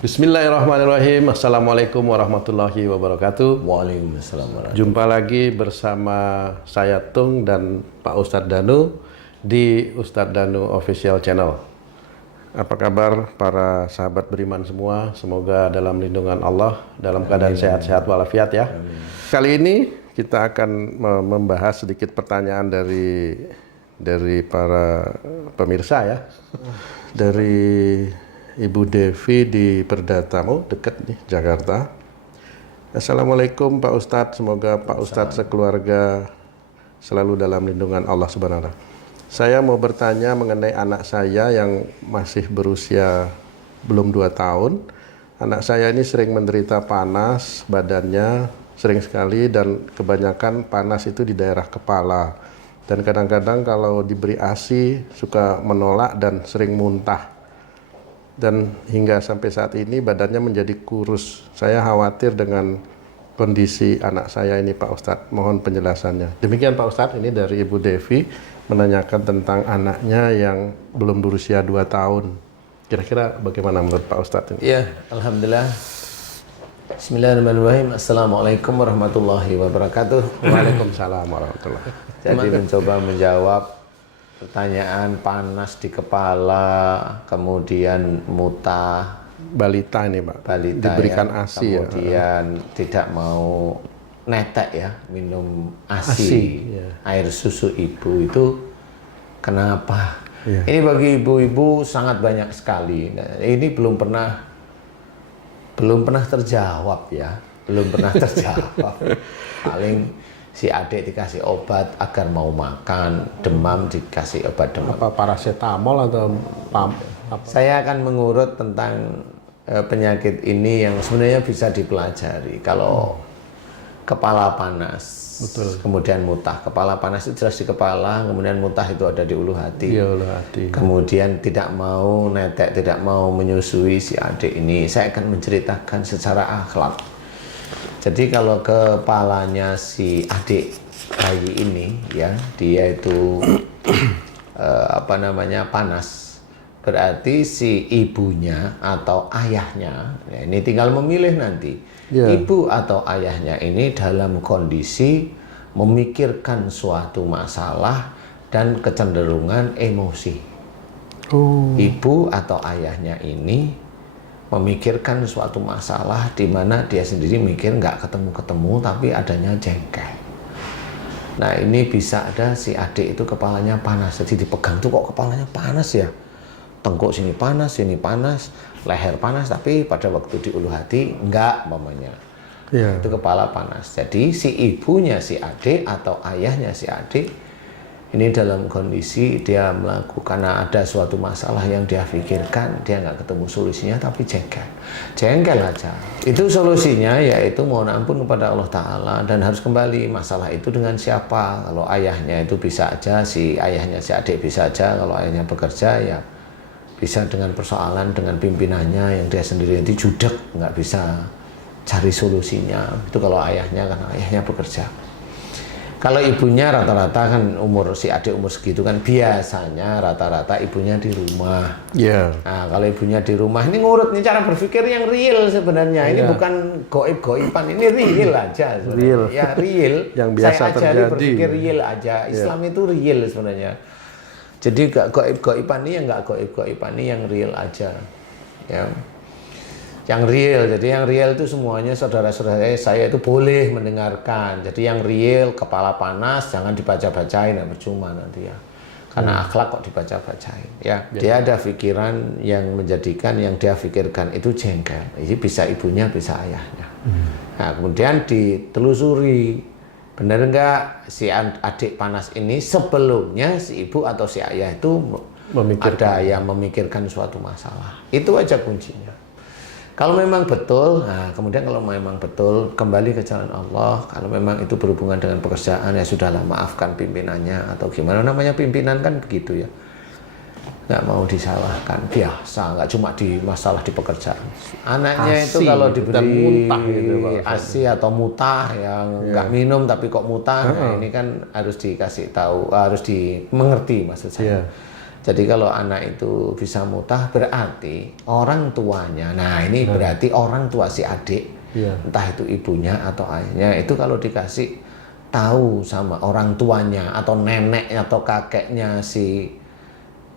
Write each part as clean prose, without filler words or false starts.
Bismillahirrahmanirrahim. Assalamualaikum warahmatullahi wabarakatuh. Waalaikumsalam warahmatullahi. Jumpa lagi bersama saya Tung dan Pak Ustadz Danu di Ustadz Danu Official Channel. Apa kabar para sahabat beriman semua? Semoga dalam lindungan Allah, dalam keadaan sehat-sehat walafiat ya. Kali ini kita akan membahas sedikit pertanyaan dari para pemirsa ya. Dari Ibu Devi di Perdatamu, dekat nih, Jakarta. Assalamualaikum Pak Ustadz, semoga Pak Ustadz sekeluarga selalu dalam lindungan Allah Subhanahu wa Ta'ala. Saya mau bertanya mengenai anak saya yang masih berusia belum 2 tahun. Anak saya ini sering menderita panas, badannya sering sekali dan kebanyakan panas itu di daerah kepala. Dan kadang-kadang kalau diberi ASI suka menolak dan sering muntah. Dan hingga sampai saat ini badannya menjadi kurus. Saya khawatir dengan kondisi anak saya ini Pak Ustadz. Mohon penjelasannya. Demikian Pak Ustadz, ini dari Ibu Devi menanyakan tentang anaknya yang belum berusia 2 tahun. Kira-kira bagaimana menurut Pak Ustadz ini? Ya, Alhamdulillah. Bismillahirrahmanirrahim. Assalamualaikum warahmatullahi wabarakatuh. Waalaikumsalam warahmatullahi wabarakatuh. Jadi mencoba menjawab pertanyaan panas di kepala, kemudian muntah, balita ini Pak, balita diberikan ya, ASI kemudian tidak mau netek ya, minum ASI, ya. Air susu ibu itu kenapa? Ya. Ini bagi ibu-ibu sangat banyak sekali. Nah, ini belum pernah terjawab ya, belum pernah terjawab. Paling si adik dikasih obat agar mau makan, demam dikasih obat demam. Apa paracetamol atau pam? Saya akan mengurut tentang penyakit ini yang sebenarnya bisa dipelajari. Kalau kepala panas, betul, kemudian muntah. Kepala panas itu jelas di kepala, kemudian muntah itu ada di ulu hati. Iya, ulu hati. Kemudian tidak mau netek, tidak mau menyusui si adik ini. Saya akan menceritakan secara akhlak. Jadi kalau kepalanya si adik bayi ini ya, dia itu panas, berarti si ibunya atau ayahnya, ya ini tinggal memilih nanti, ibu atau ayahnya ini dalam kondisi memikirkan suatu masalah dan kecenderungan emosi. Ibu atau ayahnya ini memikirkan suatu masalah di mana dia sendiri mikir nggak ketemu-ketemu tapi adanya jengkel. Nah ini bisa ada si adik itu kepalanya panas, jadi dipegang tuh kok kepalanya panas ya, tengkuk sini panas, leher panas, tapi pada waktu di ulu hati enggak mamanya. Itu kepala panas. Jadi si ibunya si adik atau ayahnya si adik ini dalam kondisi dia melakukan, karena ada suatu masalah yang dia pikirkan, dia nggak ketemu solusinya tapi jengkel aja. Itu solusinya yaitu mohon ampun kepada Allah Ta'ala dan harus kembali masalah itu dengan siapa. Kalau ayahnya itu bisa aja, si ayahnya si adik bisa aja, kalau ayahnya bekerja ya bisa dengan persoalan dengan pimpinannya yang dia sendiri nanti judek, nggak bisa cari solusinya. Itu kalau ayahnya, karena ayahnya bekerja. Kalau ibunya rata-rata kan umur si adik umur segitu kan biasanya rata-rata ibunya di rumah. Nah, kalau ibunya di rumah ini ngurut nih cara berpikir yang real sebenarnya. Ini bukan goib-goiban, ini real aja sebenarnya. Real. Ya real. Yang biasa saya ajari terjadi. Berpikir real aja. Islam itu real sebenarnya. Jadi gak goib-goiban ini, yang gak goib-goiban ini yang real aja. Ya. Yang real, jadi yang real itu semuanya saudara-saudara saya itu boleh mendengarkan. Jadi yang real, kepala panas jangan dibaca-bacain, ya percuma nanti ya. Karena akhlak kok dibaca-bacain ya. Dia ada pikiran yang menjadikan yang dia pikirkan itu jengkel. Ini bisa ibunya, bisa ayahnya. Nah kemudian ditelusuri, benar enggak si adik panas ini sebelumnya si ibu atau si ayah itu ada yang memikirkan suatu masalah. Itu aja kuncinya. Kalau memang betul, nah kemudian kalau memang betul kembali ke jalan Allah. Kalau memang itu berhubungan dengan pekerjaan ya sudahlah, maafkan pimpinannya atau gimana, namanya pimpinan kan begitu ya. Nggak mau disalahkan, biasa, nggak cuma di masalah di pekerjaan. Anaknya ASI, itu kalau diberi muntah gitu, ASI atau mutah yang nggak minum tapi kok mutah, nah ini kan harus dikasih tahu, harus dimengerti maksud saya. Jadi kalau anak itu bisa mutah berarti orang tuanya, nah ini berarti orang tua si adik, entah itu ibunya atau ayahnya, itu kalau dikasih tahu sama orang tuanya atau neneknya atau kakeknya si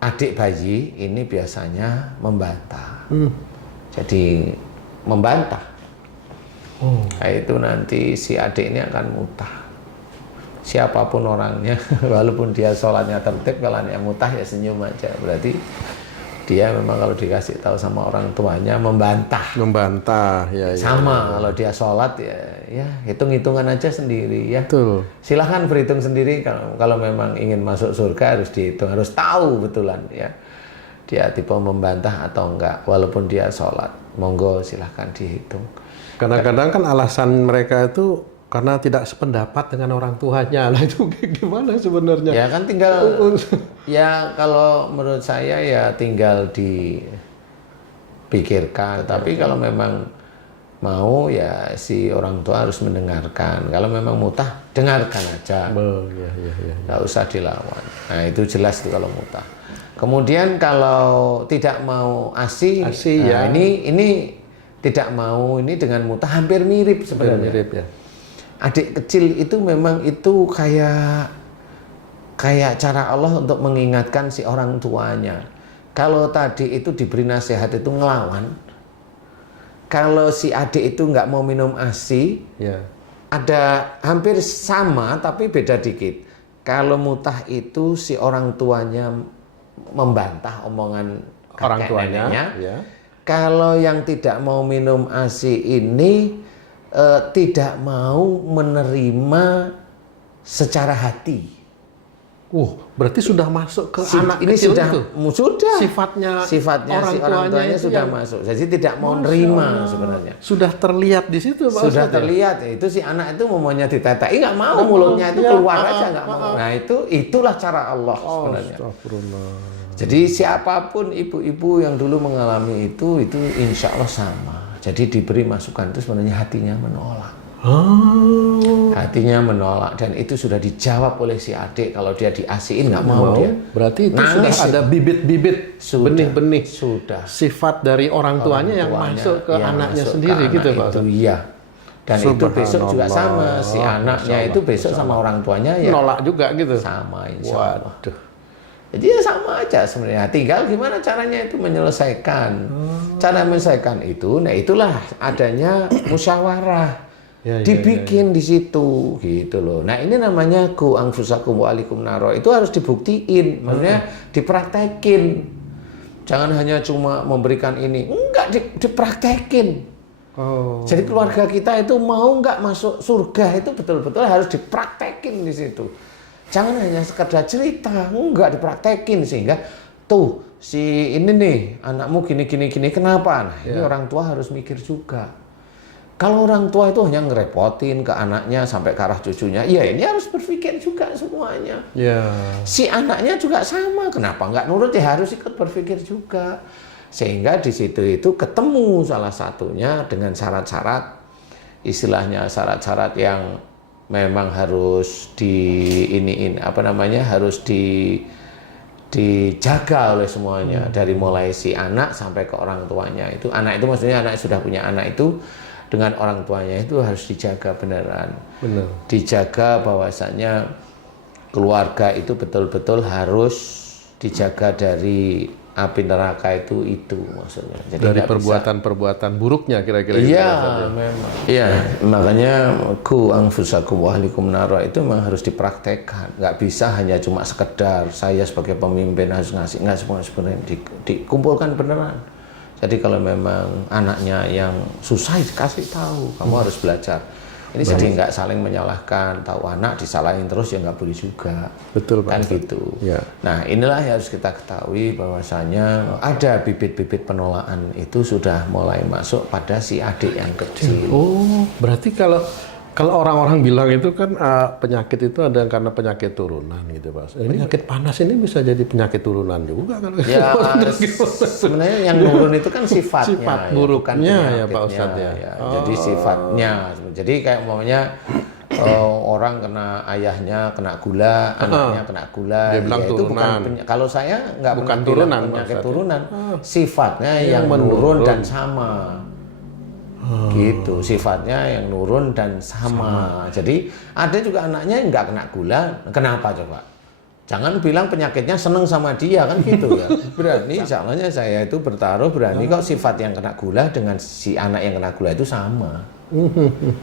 adik bayi, ini biasanya membantah. Jadi membantah. Nah, itu nanti si adik ini akan mutah. Siapapun orangnya, walaupun dia sholatnya tertib, kalau anaknya mutah ya senyum aja. Berarti dia memang kalau dikasih tahu sama orang tuanya membantah. Membantah, ya. Sama kalau dia sholat ya hitung-hitungan aja sendiri ya. Betul. Silahkan berhitung sendiri kalau memang ingin masuk surga harus dihitung, harus tahu betulan ya. Dia tipe membantah atau enggak, walaupun dia sholat. Monggo silahkan dihitung. Kadang-kadang kan alasan mereka itu karena tidak sependapat dengan orang tuanya. Nah itu gimana sebenarnya? Ya kan tinggal, ya kalau menurut saya ya tinggal dipikirkan. Tapi kalau memang mau ya si orang tua harus mendengarkan. Kalau memang mutah, dengarkan aja. Nggak usah dilawan. Nah itu jelas tuh kalau mutah. Kemudian kalau tidak mau ASI nah, ya. Ini tidak mau ini dengan mutah hampir mirip sebenarnya. Mirip ya. Adik kecil itu memang itu kayak cara Allah untuk mengingatkan si orang tuanya. Kalau tadi itu diberi nasihat itu ngelawan, kalau si adik itu nggak mau minum ASI, ada hampir sama tapi beda dikit. Kalau mutah itu si orang tuanya membantah omongan orang tuanya. Kalau yang tidak mau minum ASI ini tidak mau menerima secara hati. Berarti sudah masuk ke anak ini kecil sudah, itu? Sudah. Sifatnya orang si orang tuanya sudah masuk. Jadi tidak mau nerima sebenarnya. Sudah terlihat di situ, Pak Sudah Ustadz, terlihat. Itu si anak itu maunya ditetai, nggak mau, mulutnya itu keluar aja nggak mau. Nah itulah cara Allah sebenarnya. Jadi siapapun ibu-ibu yang dulu mengalami itu insya Allah sama. Jadi diberi masukan itu sebenarnya hatinya menolak. Hatinya menolak dan itu sudah dijawab oleh si adik. Kalau dia diasihin nggak mau dia. Berarti itu nangis, sudah ada bibit-bibit, benih-benih sifat dari orang tuanya yang masuk ke anaknya sendiri gitu Pak. Itu iya. Dan itu besok juga sama si anaknya itu besok sama orang tuanya ya. Nolak juga gitu. Sama insya Allah. Jadi ya sama aja sebenarnya. Tinggal gimana caranya itu menyelesaikan. Cara menyelesaikan itu, nah itulah adanya musyawarah. Dibikin di situ gitu loh. Nah ini namanya ku anfusakum wa alikum naro. Itu harus dibuktiin, maksudnya dipraktekin. Jangan hanya cuma memberikan ini, enggak dipraktekin. Jadi keluarga kita itu mau enggak masuk surga itu betul-betul harus dipraktekin di situ. Jangan hanya sekedar cerita, enggak dipraktekin sehingga tuh si ini nih anakmu gini kenapa? Nah ini orang tua harus mikir juga. Kalau orang tua itu hanya ngerepotin ke anaknya sampai ke arah cucunya, ya ini harus berpikir juga semuanya. Si anaknya juga sama, kenapa enggak nurut ya harus ikut berpikir juga. Sehingga di situ itu ketemu salah satunya dengan syarat-syarat, istilahnya syarat-syarat yang memang harus harus dijaga oleh semuanya dari mulai si anak sampai ke orang tuanya itu. Anak itu maksudnya anak sudah punya anak itu dengan orang tuanya itu harus dijaga beneran. Dijaga bahwasanya keluarga itu betul-betul harus dijaga dari api neraka itu maksudnya. Jadi dari perbuatan-perbuatan buruknya kira-kira. Memang. Iya, makanya ku anfusakum wa ahlikum naro itu memang harus dipraktekkan. Nggak bisa hanya cuma sekedar saya sebagai pemimpin harus ngasih, nggak semua sebenarnya dikumpulkan beneran. Jadi kalau memang anaknya yang susah dikasih tahu, kamu harus belajar. Ini jadi nggak saling menyalahkan, tahu anak disalahin terus ya nggak boleh juga. Betul Pak. Kan gitu. Nah inilah yang harus kita ketahui bahwasanya ada bibit-bibit penolakan itu sudah mulai masuk pada si adik yang kecil. Berarti kalau orang-orang bilang itu kan penyakit itu ada karena penyakit turunan gitu Pak. Penyakit panas ini bisa jadi penyakit turunan juga kan? Ya sebenarnya yang turun itu kan sifatnya. Sifat buruknya ya Pak Ustadz ya. Jadi sifatnya. Jadi kayak umpamanya orang kena ayahnya kena gula, anaknya kena gula, Dia bilang itu turunan. bukan kalau saya nggak Bukan pernah turunan, bilang penyakit Pak Ustadz. turunan, sifatnya yang menurun. menurun dan sama. Gitu, sifatnya yang nurun dan sama. Jadi ada juga anaknya yang nggak kena gula, kenapa coba? Jangan bilang penyakitnya seneng sama dia kan gitu ya. Berarti soalnya saya itu bertaruh berani kok sifat yang kena gula dengan si anak yang kena gula itu sama.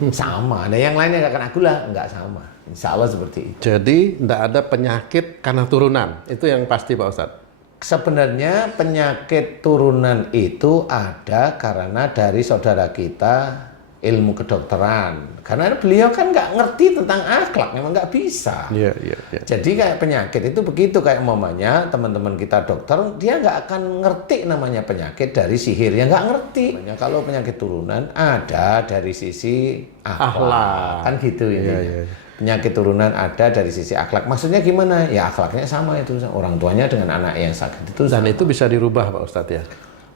Sama. Ada yang lainnya nggak kena gula, nggak sama. Insya Allah seperti itu. Jadi tidak ada penyakit karena turunan. Itu yang pasti Pak Ustadz. Sebenarnya penyakit turunan itu ada karena dari saudara kita ilmu kedokteran. Karena beliau kan nggak ngerti tentang akhlak, memang nggak bisa. Iya, iya, iya. Jadi kayak penyakit itu begitu, kayak umpamanya teman-teman kita dokter, dia nggak akan ngerti namanya penyakit dari sihir, ya nggak ngerti. Kalau penyakit turunan ada dari sisi akhlak. Kan gitu ini. Iya, iya. Penyakit turunan ada dari sisi akhlak. Maksudnya gimana? Ya akhlaknya sama itu, orang tuanya dengan anak yang sakit itu. Dan itu bisa dirubah Pak Ustadz ya?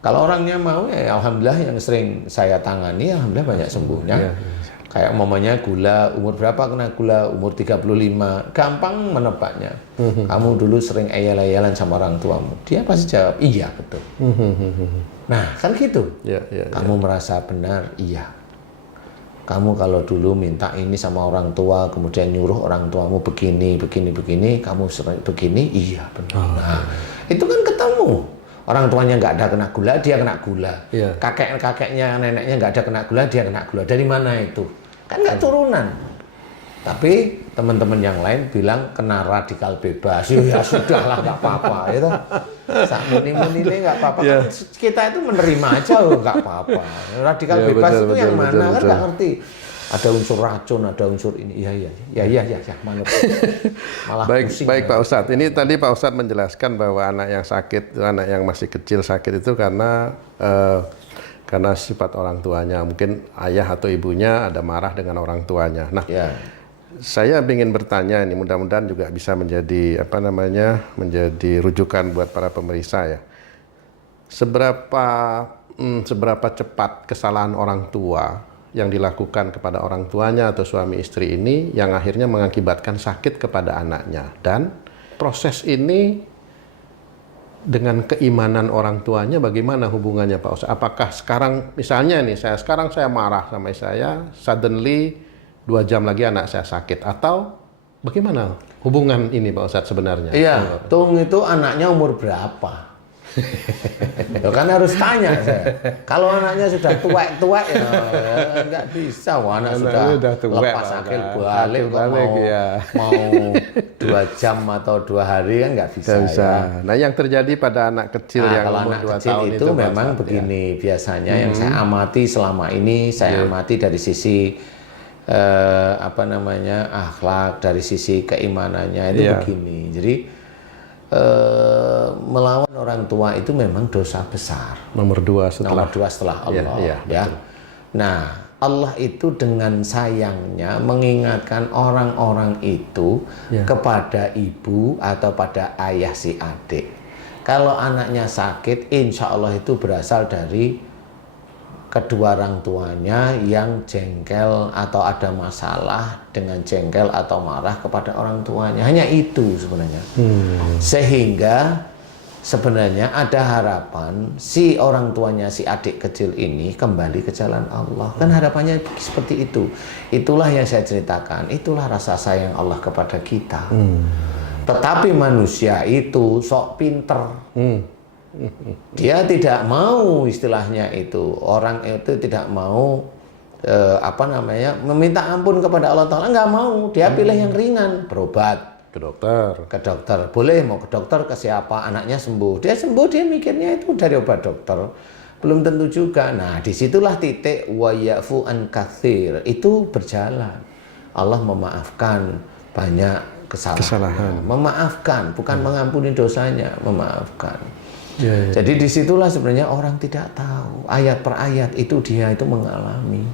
Kalau orangnya mau ya alhamdulillah, yang sering saya tangani alhamdulillah banyak sembuhnya. Iya. Kayak umpamanya gula, umur berapa kena gula? Umur 35. Gampang menebaknya. Kamu dulu sering ayal-ayalan sama orang tuamu. Dia pasti jawab, iya betul. Nah, kan gitu. Iya, iya. Kamu merasa benar, iya. Kamu kalau dulu minta ini sama orang tua, kemudian nyuruh orang tuamu begini, kamu sering begini, iya benar. Nah, itu kan ketemu. Orang tuanya nggak ada kena gula, dia kena gula. Iya. Kakeknya, neneknya nggak ada kena gula, dia kena gula. Dari mana itu? Kan nggak turunan. Tapi teman-teman yang lain bilang kena radikal bebas. Ya sudahlah, nggak apa-apa. Itu saat muni-muni ini nggak apa-apa. Yeah. Kan kita itu menerima aja, nggak apa-apa. Radikal Yeah, bebas betul, itu betul, yang mana betul, kan betul. nggak ngerti. Ada unsur racun, ada unsur ini. Ya, manut. Malah Baik, pusing. baik Pak Ustadz. Ini tadi Pak Ustadz menjelaskan bahwa anak yang sakit, anak yang masih kecil sakit itu karena sifat orang tuanya. Mungkin ayah atau ibunya ada marah dengan orang tuanya. Nah, Ya. saya ingin bertanya ini, mudah-mudahan juga bisa menjadi menjadi rujukan buat para pemirsa ya. Seberapa cepat kesalahan orang tua yang dilakukan kepada orang tuanya atau suami istri ini yang akhirnya mengakibatkan sakit kepada anaknya, dan proses ini dengan keimanan orang tuanya bagaimana hubungannya Pak Ustadz? Apakah sekarang misalnya nih sekarang saya marah sama saya, suddenly 2 jam lagi anak saya sakit, atau bagaimana hubungan ini Pak Ustadz sebenarnya? Iya, Tung itu anaknya umur berapa? Ya kan harus tanya saya. Kalau anaknya sudah tua ya nggak bisa. Wah, anak sudah tuwek, lepas akil balik kok mau 2 jam atau 2 hari kan nggak bisa. Ya. Nah, yang terjadi pada anak kecil yang Kalau umur anak 2 kecil tahun itu Pak memang Ustadz, begini biasanya yang saya amati selama ini, saya amati dari sisi akhlak, dari sisi keimanannya itu begini. Jadi melawan orang tua itu memang dosa besar. Nomor 2 setelah Allah. Iya, Ya. Nah, Allah itu dengan sayangnya mengingatkan orang-orang itu kepada ibu atau pada ayah si adik. Kalau anaknya sakit, insya Allah itu berasal dari kedua orang tuanya yang jengkel atau ada masalah dengan jengkel atau marah kepada orang tuanya. Hanya itu sebenarnya. Sehingga sebenarnya ada harapan si orang tuanya si adik kecil ini kembali ke jalan Allah. Kan harapannya seperti itu. Itulah yang saya ceritakan. Itulah rasa sayang Allah kepada kita. Tetapi manusia itu sok pinter. Dia tidak mau, istilahnya itu, orang itu tidak mau meminta ampun kepada Allah Ta'ala, nggak mau. Dia pilih yang ringan, berobat ke dokter. Boleh, mau ke dokter, ke siapa, anaknya sembuh, dia mikirnya itu dari obat dokter. Belum tentu juga. Nah, disitulah titik wa ya'fu an katsir itu berjalan. Allah memaafkan banyak kesalahan. Memaafkan, bukan mengampuni dosanya, memaafkan. Jadi disitulah sebenarnya orang tidak tahu ayat per ayat itu dia itu mengalami,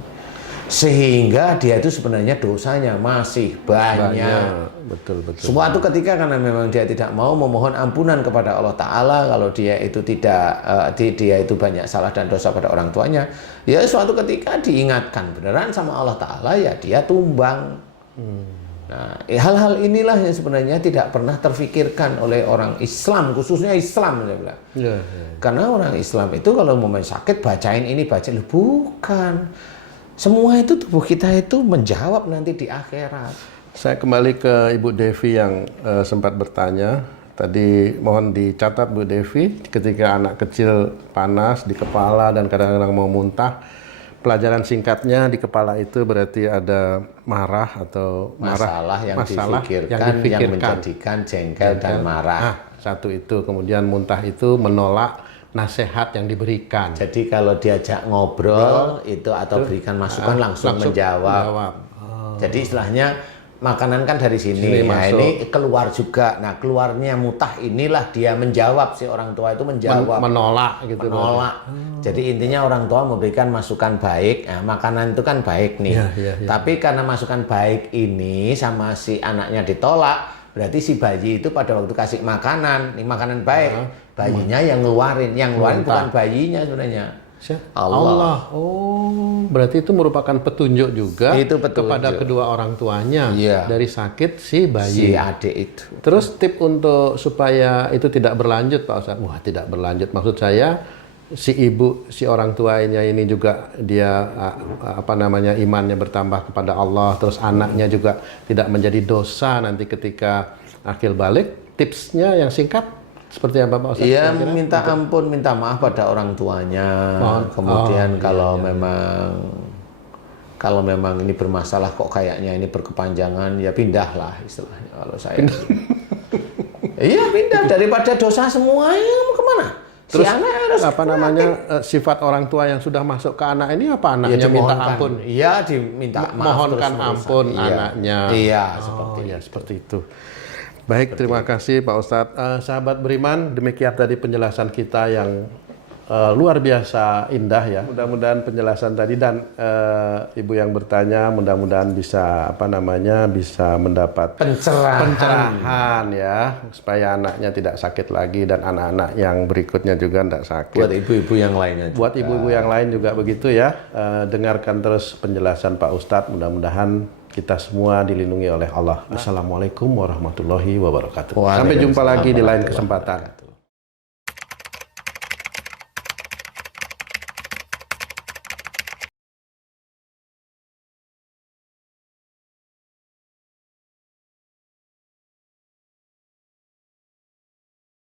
sehingga dia itu sebenarnya dosanya masih banyak. Betul. Suatu ketika karena memang dia tidak mau memohon ampunan kepada Allah Ta'ala, kalau dia itu dia itu banyak salah dan dosa pada orang tuanya, ya suatu ketika diingatkan beneran sama Allah Ta'ala, ya dia tumbang. Nah, hal-hal inilah yang sebenarnya tidak pernah terfikirkan oleh orang Islam, khususnya Islam, saya bilang. Ya, Karena orang Islam itu kalau mau main sakit bacain ini, bacain bukan. Semua itu tubuh kita itu menjawab nanti di akhirat. Saya kembali ke Ibu Devi yang sempat bertanya. Tadi mohon dicatat Bu Devi, ketika anak kecil panas di kepala dan kadang-kadang mau muntah, pelajaran singkatnya di kepala itu berarti ada marah atau Masalah yang difikirkan yang menjadikan jengkel dan marah. Satu itu. Kemudian muntah itu menolak nasihat yang diberikan. Jadi kalau diajak ngobrol itu atau berikan masukan langsung menjawab. Jadi istilahnya makanan kan dari sini. Nah, ini keluar juga. Nah, keluarnya mutah inilah dia menjawab, si orang tua itu menjawab. Menolak gitu. Menolak. Jadi intinya orang tua memberikan masukan baik. Nah, makanan itu kan baik nih. Tapi karena masukan baik ini sama si anaknya ditolak, berarti si bayi itu pada waktu kasih makanan, ini makanan baik, bayinya yang ngeluarin bukan bayinya sebenarnya. Allah. Oh, berarti itu merupakan petunjuk juga itu kepada kedua orang tuanya dari sakit si bayi. Si adik itu. Terus tip untuk supaya itu tidak berlanjut, Pak Ustadz. Wah, tidak berlanjut. Maksud saya si ibu, si orang tuanya ini juga dia imannya bertambah kepada Allah, terus anaknya juga tidak menjadi dosa nanti ketika akil balik. Tipsnya yang singkat seperti apa Pak Ustadz? Iya, minta ampun, minta maaf pada orang tuanya. Kemudian kalau memang ini bermasalah kok kayaknya ini berkepanjangan, ya pindahlah istilahnya kalau saya. Iya, pindah daripada dosa semuanya mau kemana? Terus si anak harus sifat orang tua yang sudah masuk ke anak ini apa anaknya minta ampun? Iya, diminta maaf. Mohonkan ampun anaknya. Iya, seperti itu. Baik, terima kasih Pak Ustadz. Sahabat beriman, demikian tadi penjelasan kita yang luar biasa indah ya. Mudah-mudahan penjelasan tadi dan ibu yang bertanya mudah-mudahan bisa bisa mendapat pencerahan ya, supaya anaknya tidak sakit lagi dan anak-anak yang berikutnya juga tidak sakit. Buat ibu-ibu yang lainnya. Buat ibu-ibu yang lain juga begitu ya. Dengarkan terus penjelasan Pak Ustadz. Mudah-mudahan kita semua dilindungi oleh Allah. Assalamualaikum warahmatullahi wabarakatuh. Sampai jumpa lagi di lain kesempatan.